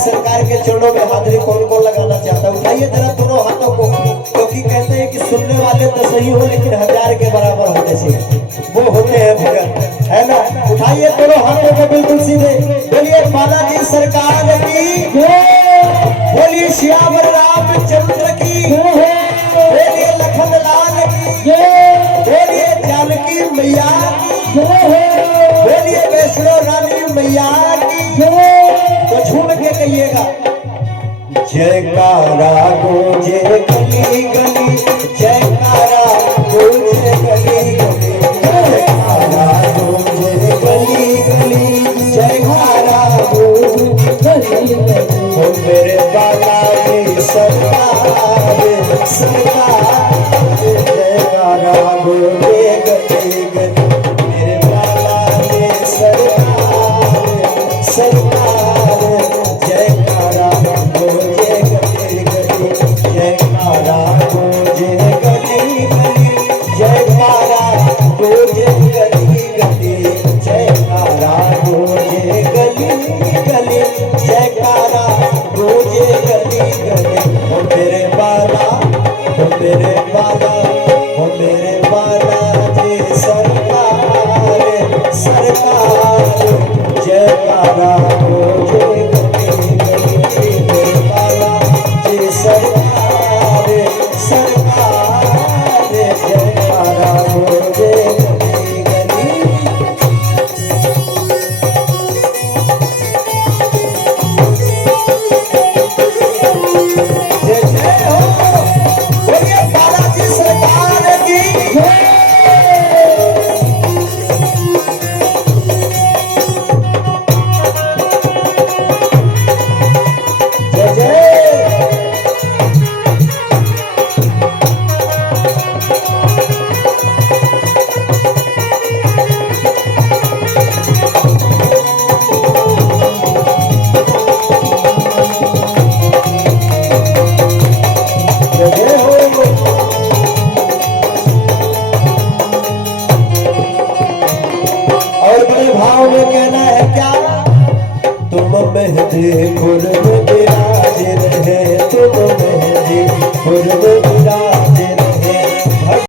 सरकार के चरणों में हाजिरी कौन कौन लगाना चाहता है? उठाइए जरा दोनों हाथों को, क्योंकि कहते हैं कि सुनने वाले तो सही हो लेकिन 1000 के बराबर होने चाहिए, वो होते हैं भगत, है ना? उठाइए दोनों हाथों को बिल्कुल सीधे, बोलिए बालाजी सरकार की, बोलिए श्यावर रामचंद्र की, बोलिए लखन लाल की, बोलिए जानकी मैया की, बोलिए वैष्णो रानी मैया की। तो झूम के कहिएगा, जयकारा गूंजे गली गली, जयकारा गूंजे गली गली, जयकारा गूंजे गली गली, जयकारा गूंजे गली गली। ओ मेरे बालाजी सरकार सरकार, जयकारा गूंजे गली गली, मेरे बालाजी सरकार सरकार, जयकारा गूंजे गली गली, जयकारा गूंजे गली गली, जयकारा गूंजे गली गली, जयकारा गूंजे गली गली, जयकारा गूंजे गली गली। ओ मेरे बाला, ओ मेरे बाला, ओ मेरे बालाजी सरकार सरकार, जयकारा गूंजे गली गली, मेरे बालाजी सरकार सरकार, जयकारा गूंजे गली गली। जय जय हो, बोलिए बालाजी सरकार की जय। और बड़े भाव में कहना है क्या, तुम मेहंदीपुर में विराज रहे, तुम मेहंदीपुर में विराज